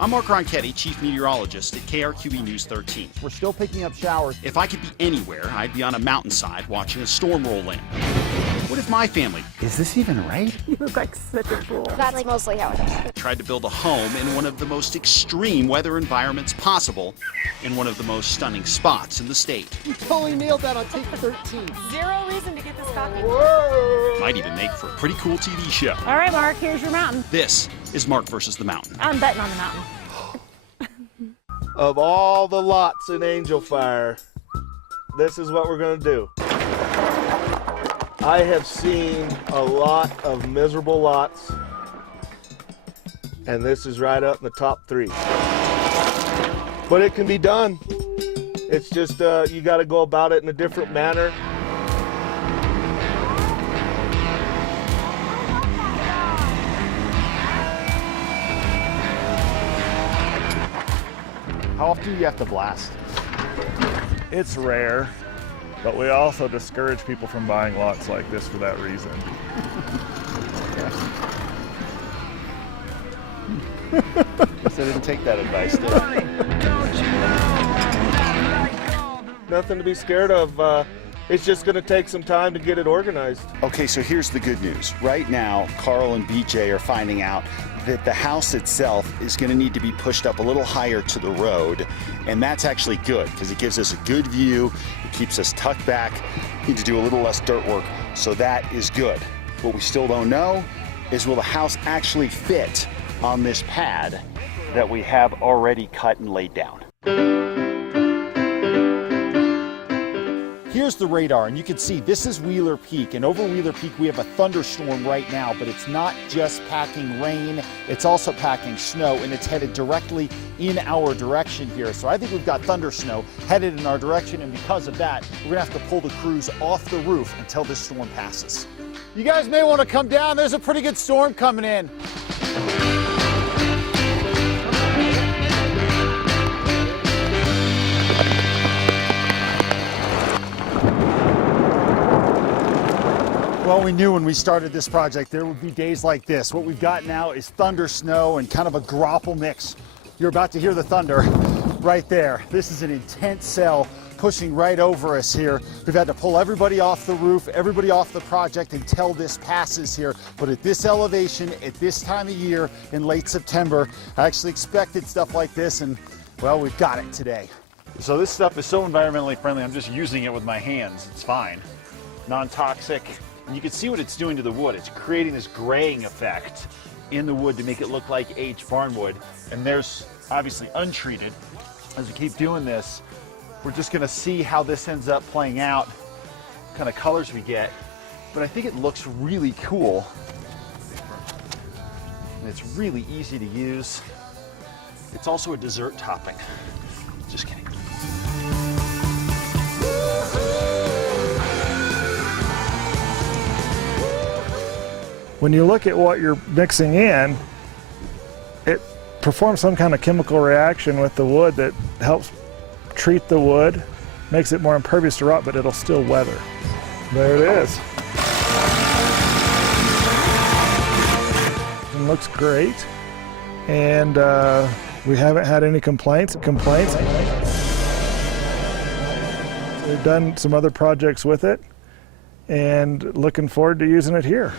I'm Mark Ronchetti, Chief Meteorologist at KRQE News 13. We're still picking up showers. If I could be anywhere, I'd be on a mountainside watching a storm roll in. What if my family Is this even right? You look like such a fool. That's mostly how it is. tried to build a home in one of the most extreme weather environments possible in one of the most stunning spots in the state? You totally nailed that on take 13. Zero reason to get this cocky. Might even make for a pretty cool TV show. All right, Mark, here's your mountain. This is Mark versus the Mountain. I'm betting on the mountain. Of all the lots in Angel Fire, this is what we're going to do. I have seen a lot of miserable lots, and this is right up in the top 3. But it can be done. It's just you got to go about it in a different manner. How often do you have to blast? It's rare, but we also discourage people from buying lots like this for that reason. Guess I didn't take that advice, did I? Nothing to be scared of. It's just going to take some time to get it organized. Okay, so here's the good news. Right now, Carl and BJ are finding out that the house itself is going to need to be pushed up a little higher to the road, and that's actually good because it gives us a good view, it keeps us tucked back, need to do a little less dirt work, so that is good. What we still don't know is will the house actually fit on this pad that we have already cut and laid down. Here's the radar, and you can see this is Wheeler Peak, and over Wheeler Peak we have a thunderstorm right now, but it's not just packing rain, it's also packing snow, and it's headed directly in our direction here. So I think we've got thunder snow headed in our direction, and because of that, we're gonna have to pull the crews off the roof until this storm passes. You guys may want to come down, there's a pretty good storm coming in. Well, we knew when we started this project there would be days like this. What we've got now is thunder snow and kind of a grapple mix. You're about to hear the thunder right there. This is an intense cell pushing right over us here. We've had to pull everybody off the roof, everybody off the project until this passes here. But at this elevation, at this time of year in late September, I actually expected stuff like this, and well, we've got it today. So this stuff is so environmentally friendly, I'm just using it with my hands. It's fine. Non-toxic. And you can see what it's doing to the wood. It's creating this graying effect in the wood to make it look like aged barnwood. And there's obviously untreated. As we keep doing this, we're just gonna see how this ends up playing out, what kind of colors we get. But I think it looks really cool. And it's really easy to use. It's also a dessert topping. Just kidding. When you look at what you're mixing in, it performs some kind of chemical reaction with the wood that helps treat the wood, makes it more impervious to rot, but it'll still weather. There it is. It looks great, and we haven't had any complaints. We've done some other projects with it, and looking forward to using it here.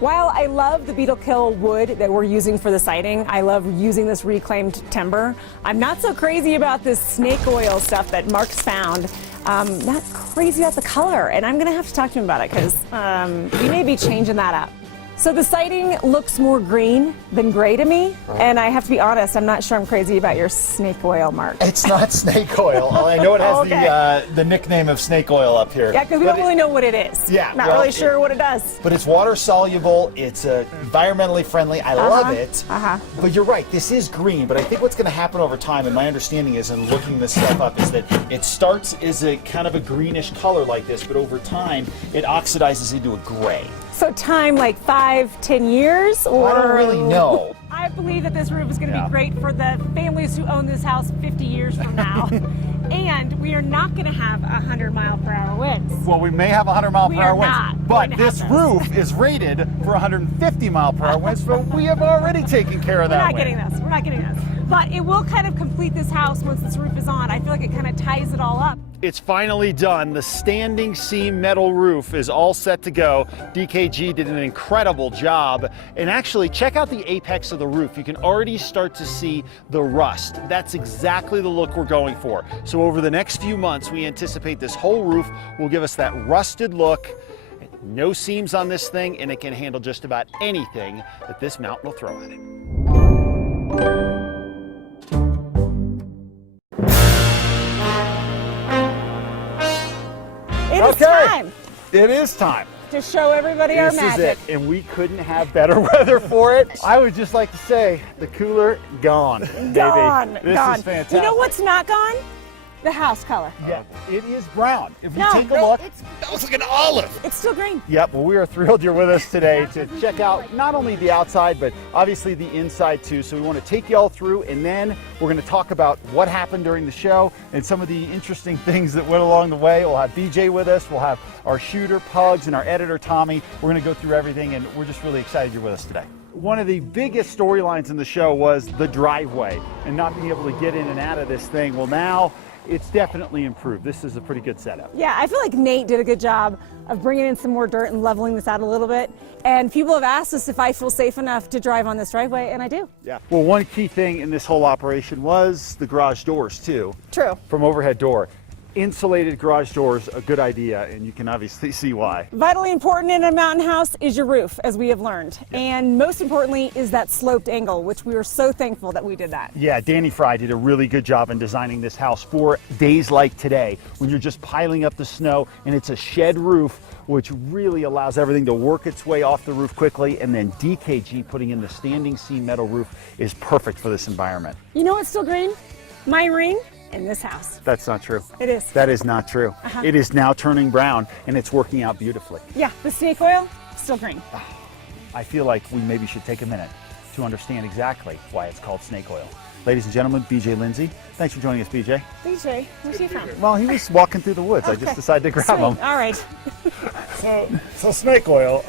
While I love the beetle kill wood that we're using for the siding, I love using this reclaimed timber, I'm not so crazy about this snake oil stuff that Mark's found. Not crazy about the color, and I'm gonna have to talk to him about it because we may be changing that up. So the siding looks more green than gray to me, and I have to be honest, I'm not sure I'm crazy about your snake oil, Mark. It's not snake oil. I know it has the nickname of snake oil up here. Yeah, because we don't really know what it is. Yeah, Not well, really sure what it does. But it's water soluble, it's environmentally friendly, I love it. But you're right, this is green, but I think what's going to happen over time, and my understanding is in looking this stuff up, is that it starts as a kind of a greenish color like this, but over time it oxidizes into a gray. So time like 5-10 years, or? I don't really know. I I believe that this roof is going to Yeah. be great for the families who own this house 50 years from now. And we are not going to have 100-mile-per-hour winds. Well, we may have 100 mile We per hour are winds, not but going to have this those. roof is rated for 150 mile per hour winds, so we have already taken care of We're that not wind. getting this. We're not getting this. But it will kind of complete this house once this roof is on. I feel like it kind of ties it all up. It's finally done. The standing seam metal roof is all set to go. DKG did an incredible job. And actually, check out the apex of the roof. You can already start to see the rust. That's exactly the look we're going for. So over the next few months, we anticipate this whole roof will give us that rusted look. No seams on this thing, and it can handle just about anything that this mountain will throw at it. It is time It is time. to show everybody our This is magic. it, and we couldn't have better weather for it. I would just like to say, the cooler gone, baby. Gone, This gone. is fantastic. You know what's not gone? The house color. Yeah, it is brown. If you No, take a no, look, it's- that looks like an olive. It's still green. Yep, well, we are thrilled you're with us today to check out not only the outside, but obviously the inside too. So we want to take you all through, and then we're going to talk about what happened during the show and some of the interesting things that went along the way. We'll have BJ with us. We'll have our shooter, Pugs, and our editor, Tommy. We're going to go through everything, and we're just really excited you're with us today. One of the biggest storylines in the show was the driveway and not being able to get in and out of this thing. Well, now it's definitely improved. This is a pretty good setup. Yeah, I feel like Nate did a good job of bringing in some more dirt and leveling this out a little bit. And people have asked us if I feel safe enough to drive on this driveway, and I do. Yeah. Well, one key thing in this whole operation was the garage doors too. True. From Overhead Door. Insulated garage doors, a good idea, and you can obviously see why. Vitally important in a mountain house is your roof, as we have learned. And most importantly is that sloped angle, which we are so thankful that we did that. Yeah, Danny Fry did a really good job in designing this house for days like today, when you're just piling up the snow and it's a shed roof, which really allows everything to work its way off the roof quickly. And then DKG putting in the standing seam metal roof is perfect for this environment. You know what's still green? My ring in this house. That's not true. It is. That is not true. It is now turning brown, and it's working out beautifully. Yeah, the snake oil, still green. I feel like we maybe should take a minute to understand exactly why it's called snake oil. Ladies and gentlemen, BJ Lindsay. Thanks for joining us, BJ. BJ, where's he from? Well, he was walking through the woods. I just decided to grab Sweet. him. All right. So snake oil,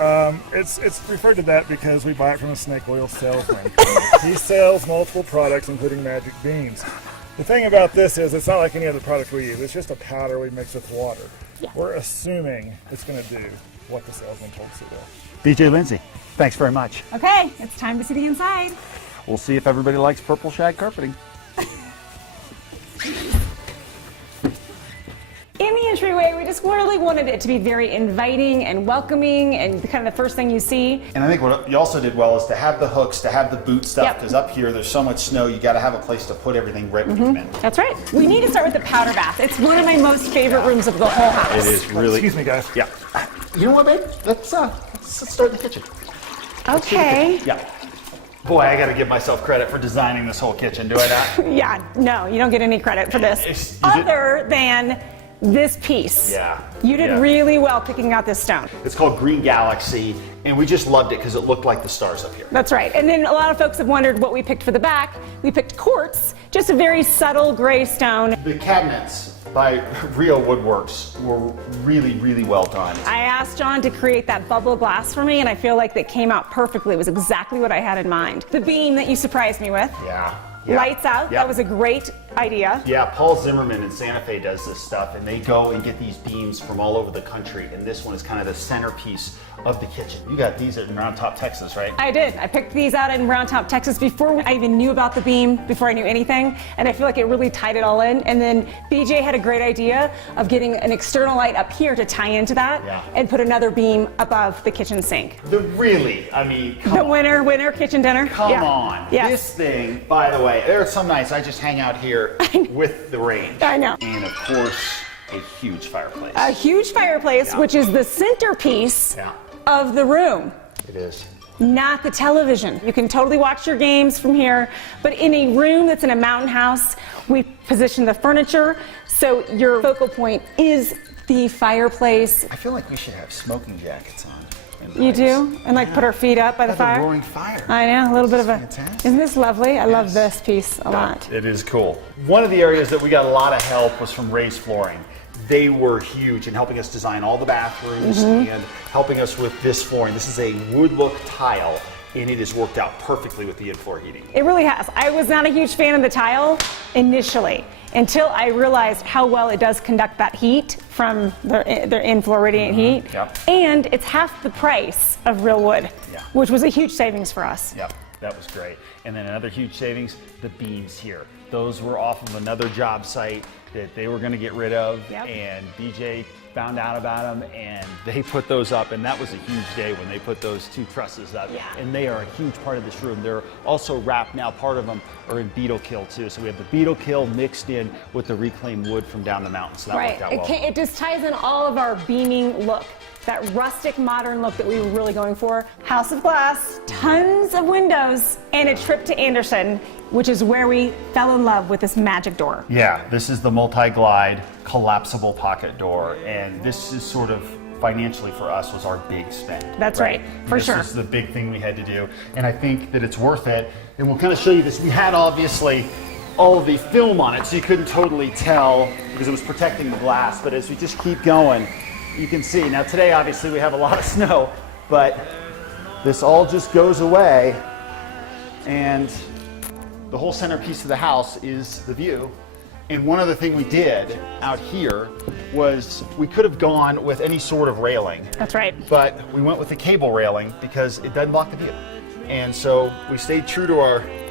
it's referred to that because we buy it from a snake oil salesman. He sells multiple products, including magic beans. The thing about this is it's not like any other product we use. It's just a powder we mix with water. Yeah. We're assuming it's going to do what the salesman told us it will. BJ Lindsay, thanks very much. Okay, it's time to see the inside. We'll see if everybody likes purple shag carpeting. In the entryway, we just really wanted it to be very inviting and welcoming and kind of the first thing you see. And I think what you also did well is to have the hooks, to have the boot stuff, Yep. because up here there's so much snow, you got to have a place to put everything right when you come in. That's right. We need to start with the powder bath. It's one of my most favorite rooms of the whole house. It is really. Excuse me, guys. Yeah. You know what, babe? Let's start in the kitchen. Okay. Yeah. Boy, I got to give myself credit for designing this whole kitchen, do I not? Yeah, no, you don't get any credit for this. You did- Other than this piece. Yeah. You did Yeah. really well picking out this stone. It's called Green Galaxy, and we just loved it because it looked like the stars up here. That's right. And then a lot of folks have wondered what we picked for the back. We picked quartz, just a very subtle gray stone. The cabinets by Rio Woodworks were really, really well done. I asked John to create that bubble glass for me, and I feel like that came out perfectly. It was exactly what I had in mind. The beam that you surprised me with. Yeah. Lights out. Yeah. That was a great idea. Yeah, Paul Zimmerman in Santa Fe does this stuff, and they go and get these beams from all over the country, and this one is kind of the centerpiece of the kitchen. You got these in Round Top, Texas, right? I did. I picked these out in Round Top, Texas before I even knew about the beam, before I knew anything, and I feel like it really tied it all in. And then BJ had a great idea of getting an external light up here to tie into that, Yeah. and put another beam above the kitchen sink. Come The on. winner kitchen dinner. Come Yeah. on. Yeah. This thing, by the way, there are some nights I just hang out here with the range. I know. And of course, a huge fireplace. A huge fireplace, Yeah. which is the centerpiece Yeah. of the room. It is. Not the television. You can totally watch your games from here, but in a room that's in a mountain house, we position the furniture so your focal point is the fireplace. I feel like we should have smoking jackets on You do? And like put our feet up by the By fire? the roaring fire. I know, a little bit of a. fantastic. Isn't this lovely? I love this piece a lot. It is cool. One of the areas that we got a lot of help was from Raised Flooring. They were huge in helping us design all the bathrooms and helping us with this flooring. This is a wood look tile, and it has worked out perfectly with the in-floor heating. It really has. I was not a huge fan of the tile initially until I realized how well it does conduct that heat from their in-floor radiant heat. Yep. And it's half the price of real wood, Yeah. which was a huge savings for us. Yep, that was great. And then another huge savings, the beams here. Those were off of another job site that they were gonna get rid of, Yep. and BJ found out about them, and they put those up, and that was a huge day when they put those 2 trusses up. Yeah. And they are a huge part of this room. They're also wrapped now, part of them are in beetle kill too. So we have the beetle kill mixed in with the reclaimed wood from down the mountain, so that Right. worked out It, well. it just ties in all of our beaming look. That rustic modern look that we were really going for. House of glass, tons of windows, and a trip to Anderson, which is where we fell in love with this magic door. Yeah, this is the multi-glide collapsible pocket door, and this is sort of financially for us was our big spend. That's right, for sure. This is the big thing we had to do, and I think that it's worth it. And we'll kind of show you this. We had obviously all of the film on it, so you couldn't totally tell because it was protecting the glass. But as we just keep going, you can see. Now today, obviously, we have a lot of snow, but this all just goes away, and the whole centerpiece of the house is the view. And one other thing we did out here was we could have gone with any sort of railing, That's right. but we went with the cable railing because it doesn't block the view. And so we stayed true to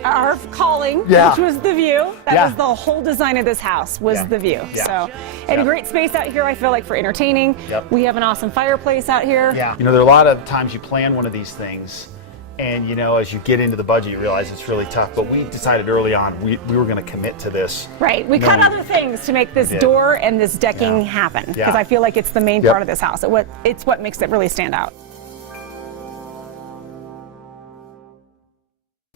Our calling, Yeah. which was the view. That Yeah. was the whole design of this house was Yeah. the view. Yeah. So, and a Yep. great space out here. I feel like for entertaining. Yep. We have an awesome fireplace out here. Yeah. You know, there are a lot of times you plan one of these things, and you know, as you get into the budget, you realize it's really tough. But we decided early on we were going to commit to this. Right. We cut No. other things to make this did. door and this decking Yeah. happen because Yeah. I feel like it's the main Yep. part of this house. It's what makes it really stand out.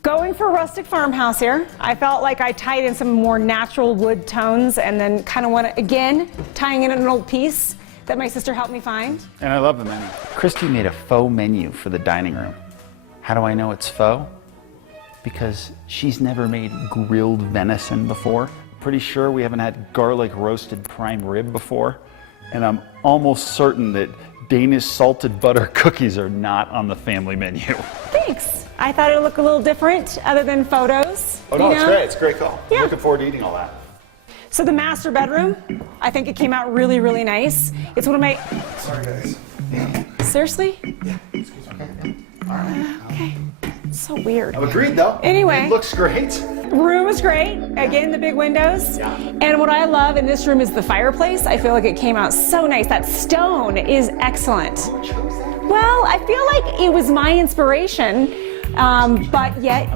Going for rustic farmhouse here, I felt like I tied in some more natural wood tones and then kind of want to, again, tying in an old piece that my sister helped me find. And I love the menu. Christy made a faux menu for the dining room. How do I know it's faux? Because she's never made grilled venison before. Pretty sure we haven't had garlic roasted prime rib before. And I'm almost certain that Danish salted butter cookies are not on the family menu. Thanks. I thought it would look a little different other than photos. Oh no, you it's know? great. It's a great call. Yeah. Looking forward to eating all that. So the master bedroom, I think it came out really, really nice. It's one of my. Sorry, guys. Seriously? Okay. Okay. It's so weird. Agreed though. Anyway. It looks great. Room is great. Again, the big windows. Yeah. And what I love in this room is the fireplace. I feel like it came out so nice. That stone is excellent. Well, I feel like it was my inspiration, but yet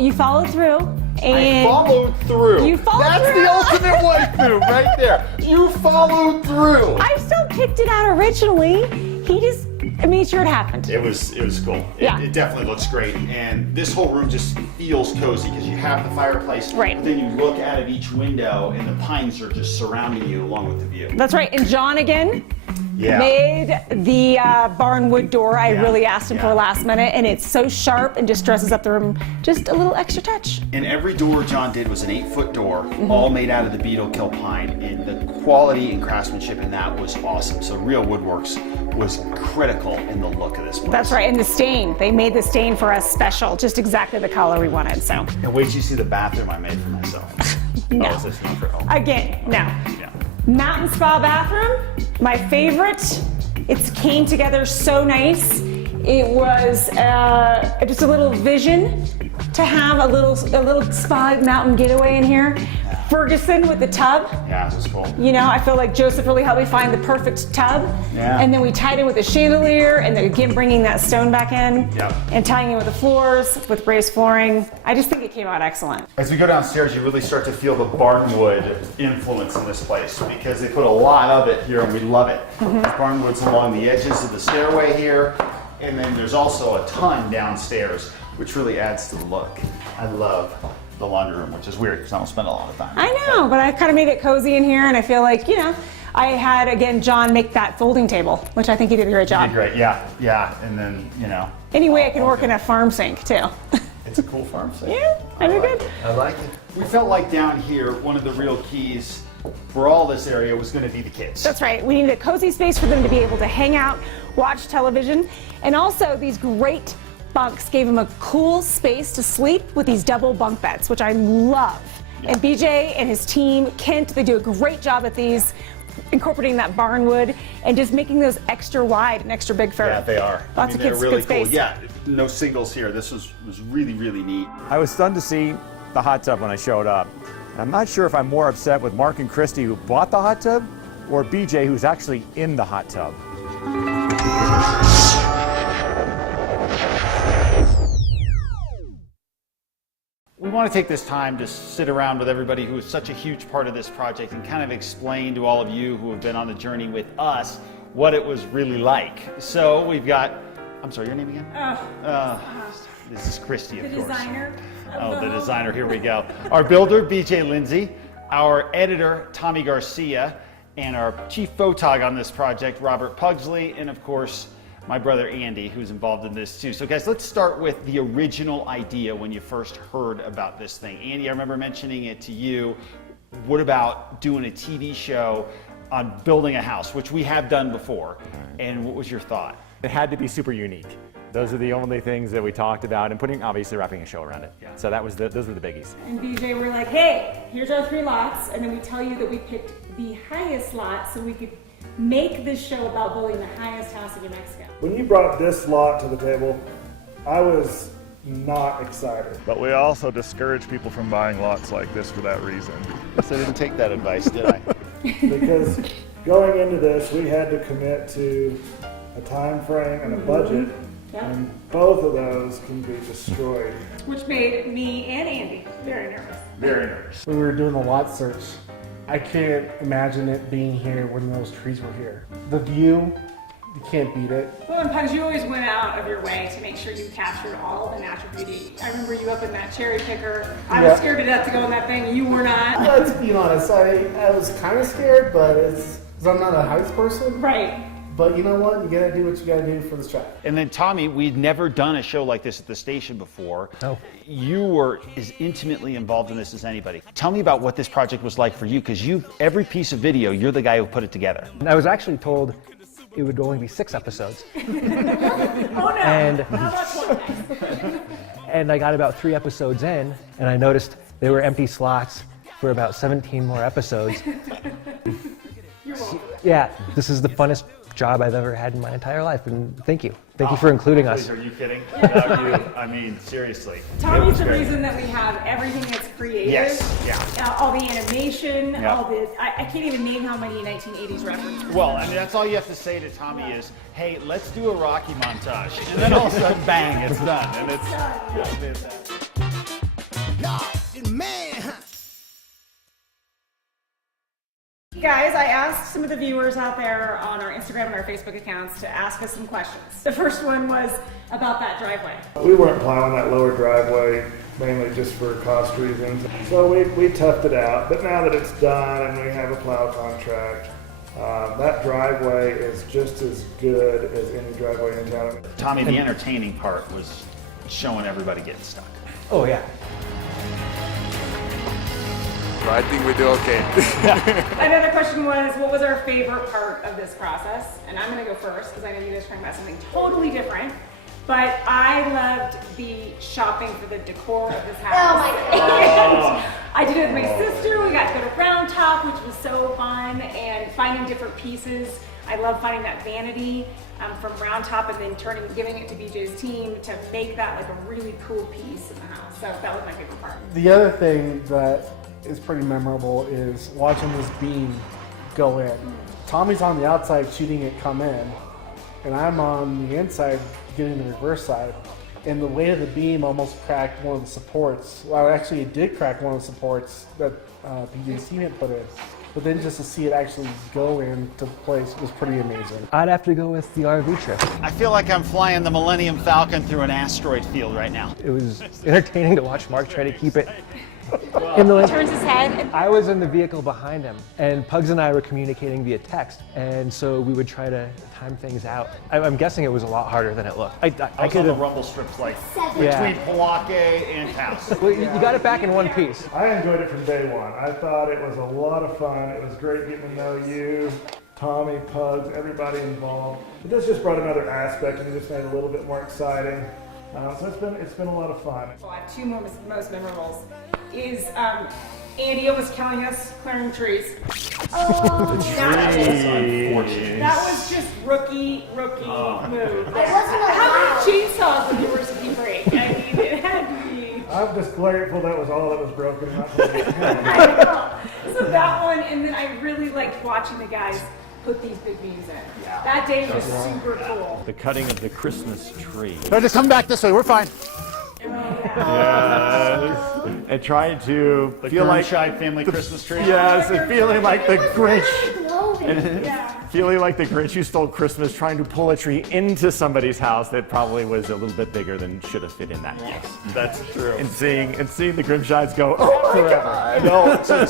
you followed through. And Followed through. You followed That's through. the ultimate wife move right there. You followed through. I still picked it out originally. He just made sure it happened. It was cool. Yeah. It definitely looks great. And this whole room just feels cozy because you have the fireplace. Right. But then you look out of each window and the pines are just surrounding you along with the view. That's right. And John again Yeah. made the barnwood door I Yeah. really asked him for Yeah. last minute, and it's so sharp and just dresses up the room just a little extra touch. And every door John did was an 8-foot door, all made out of the beetle kill pine. And the quality and craftsmanship in that was awesome. So Real Woodworks was critical in the look of this place. That's right. And the stain, they made the stain for us special, just exactly the color we wanted. So And wait till you see the bathroom I made for myself. no. Oh, is this not for home? Again, no. Yeah. Mountain spa bathroom, my favorite. It came together so nice. It was just a little vision to have a little spa mountain getaway in here. Ferguson with the tub. Yeah, this was cool. You know, I feel like Joseph really helped me find the perfect tub. Yeah. And then we tied in with a chandelier, and then again bringing that stone back in. Yep. And tying in with the floors, with raised flooring. I just think it came out excellent. As we go downstairs, you really start to feel the barnwood influence in this place because they put a lot of it here and we love it. There's barnwoods along the edges of the stairway here, and then there's also a ton downstairs, which really adds to the look. I love the laundry room, which is weird because I don't spend a lot of time. I know, but I kind of made it cozy in here, and I feel like, you know, I had, again, John make that folding table, which I think he did a great job. Great, yeah. And then, you know. Anyway, I can work in a farm sink, too. It's a cool farm site. Yeah, I did good. I like it. We felt like down here, one of the real keys for all this area was going to be the kids. That's right. We needed a cozy space for them to be able to hang out, watch television, and also these great bunks gave them a cool space to sleep with these double bunk beds, which I love. And BJ and his team, Kent, they do a great job at these, incorporating that barn wood and just making those extra wide and extra big for Yeah, they are. lots of they're kids, really good space. cool. Yeah, no singles here. This was really, really neat. I was stunned to see the hot tub when I showed up. I'm not sure if I'm more upset with Mark and Christy who bought the hot tub or BJ who's actually in the hot tub. We want to take this time to sit around with everybody who is such a huge part of this project and kind of explain to all of you who have been on the journey with us what it was really like. So we've got, I'm sorry, your name again? This is Christy, of course. Designer. Oh, the designer, here we go. Our builder, BJ Lindsay, our editor, Tommy Garcia, and our chief photog on this project, Robert Pugsley, and of course, my brother Andy, who's involved in this too. So guys, let's start with the original idea when you first heard about this thing. Andy, I remember mentioning it to you. What about doing a TV show on building a house, which we have done before, and what was your thought? It had to be super unique. Those are the only things that we talked about, and obviously wrapping a show around it. Yeah. So those were the biggies. And BJ, we're like, hey, here's our 3 lots, and then we tell you that we picked the highest lot so we could make this show about building the highest house in New Mexico. When you brought this lot to the table, I was not excited. But we also discourage people from buying lots like this for that reason. So I didn't take that advice, did I? Because going into this, we had to commit to a time frame and a budget, and both of those can be destroyed. Which made me and Andy very nervous. Very nervous. When we were doing the lot search, I can't imagine it being here when those trees were here. The view, you can't beat it. Well, and Pugs, you always went out of your way to make sure you captured all the natural beauty. I remember you up in that cherry picker. I was scared to death to go in that thing. You were not. Let's be honest, I was kind of scared, but it's because I'm not a heights person. Right. But you know what? You gotta do what you gotta do for this track. And then Tommy, we'd never done a show like this at the station before. No. You were as intimately involved in this as anybody. Tell me about what this project was like for you, because every piece of video, you're the guy who put it together. I was actually told it would only be 6 episodes. Oh no! And, How about 20 guys? and I got about 3 episodes in, and I noticed there were empty slots for about 17 more episodes. You're welcome. Yeah, this is the funnest job I've ever had in my entire life, and thank you. Thank you for including us. Are you kidding? Without you, I mean, seriously. Tommy's the reason that we have everything that's creative. Yes, yeah. All the animation, Yeah. all the, I can't even name how many 1980s references. Well, I mean, that's all you have to say to Tommy is, hey, let's do a Rocky montage. And then all of a sudden, bang, it's done. And it's fantastic. Guys, I asked some of the viewers out there on our Instagram and our Facebook accounts to ask us some questions. The first one was about that driveway. We weren't plowing that lower driveway mainly just for cost reasons. So we toughed it out, but now that it's done and we have a plow contract, that driveway is just as good as any driveway in town. Tommy, the entertaining part was showing everybody getting stuck. Oh yeah. I think we do okay. Another question was, what was our favorite part of this process? And I'm gonna go first because I know you guys are talking about something totally different. But I loved the shopping for the decor of this house. Oh my God. I did it with my sister. We got to go to Round Top, which was so fun, and finding different pieces. I love finding that vanity from Round Top and then giving it to BJ's team to make that like a really cool piece in the house. So that was my favorite part. The other thing that is pretty memorable is watching this beam go in. Tommy's on the outside shooting it come in, and I'm on the inside getting the reverse side. And the weight of the beam almost cracked one of the supports. Well, actually it did crack one of the supports that BJ's team had put in. But then just to see it actually go into place was pretty amazing. I'd have to go with the RV trip. I feel like I'm flying the Millennium Falcon through an asteroid field right now. It was entertaining to watch Mark try to keep it in the Turns his head. And I was in the vehicle behind him, and Pugs and I were communicating via text, and so we would try to time things out. I'm guessing it was a lot harder than it looked. I I was could on the have. rumble strips like Yeah. between Pawake and House. Well, you got it back in one piece. I enjoyed it from day one. I thought it was a lot of fun. It was great getting to know you, Tommy, Pugs, everybody involved. But this just brought another aspect and it just made it a little bit more exciting. So it's been a lot of fun. well, I have two most memorables. Is Andy almost killing us clearing trees. That was just rookie move. How many chainsaws did the recipe break? I mean, it had to be. I'm just grateful that was all that was broken. Not really. So that one, and then I really liked watching the guys put these big beams in. That day was super cool. The cutting of the Christmas tree. No, just come back this way. We're fine. And trying to The feel like Grimshy family Christmas tree. yes, and feeling like the Grinch. Yeah. Feeling like the Grinch who stole Christmas, trying to pull a tree into somebody's house that probably was a little bit bigger than should have fit in that house. That's true. And seeing the Grimshides go, oh my God. No, so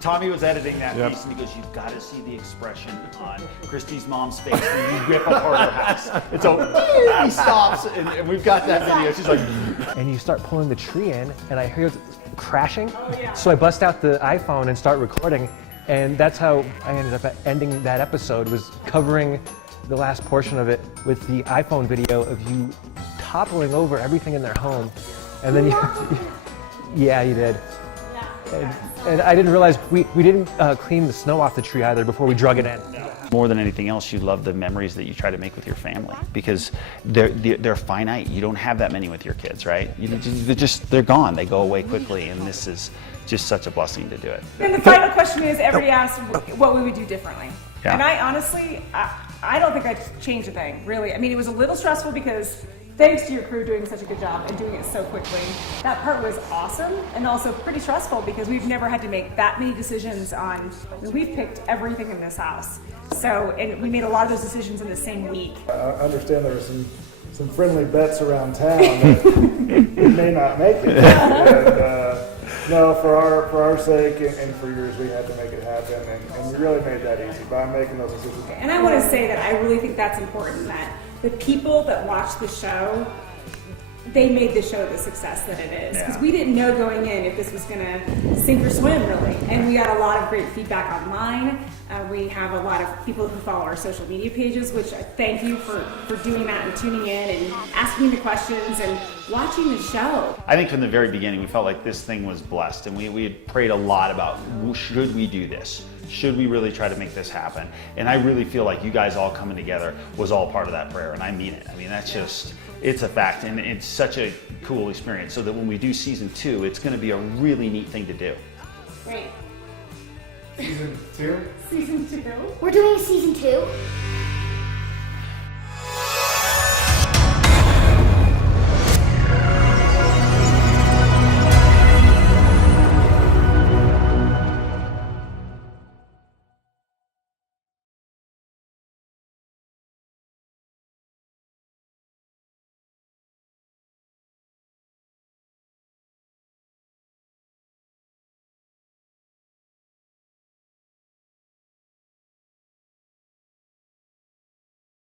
Tommy was editing that Yep. piece, and he goes, "You've got to see the expression on Christy's mom's face when you rip apart her house." And so he stops, and we've got that video. She's like, And you start pulling the tree in, and I hear it crashing. So I bust out the iPhone and start recording, and that's how I ended up ending that episode, was covering the last portion of it with the iPhone video of you toppling over everything in their home. And then yeah, you did. And I didn't realize we didn't clean the snow off the tree either before we drug it in. More than anything else, you love the memories that you try to make with your family because they're finite. You don't have that many with your kids, right? They're gone. They go away quickly, and this is just such a blessing to do it. And the final question is, everybody asked what we would do differently. Yeah. And I honestly, I don't think I'd change a thing, really. I mean, it was a little stressful because thanks to your crew doing such a good job and doing it so quickly. That part was awesome and also pretty stressful because we've never had to make that many decisions on, we've picked everything in this house. So, and we made a lot of those decisions in the same week. I understand there were some friendly bets around town that it may not make it. And, no, for our sake and for yours, we had to make it happen, and we really made that easy by making those decisions. And I want to say that I really think that's important, that the people that watch the show, they made the show the success that it is. Because we didn't know going in if this was going to sink or swim, really. And we got a lot of great feedback online. We have a lot of people who follow our social media pages, which I thank you for doing that and tuning in and asking the questions and watching the show. I think from the very beginning, we felt like this thing was blessed, and we had prayed a lot about, should we do this? Should we really try to make this happen? And I really feel like you guys all coming together was all part of that prayer, and I mean it. I mean, that's just, it's a fact, and it's such a cool experience, so that when we do season 2, it's gonna be a really neat thing to do. Great. Season 2? Season 2? We're doing season 2?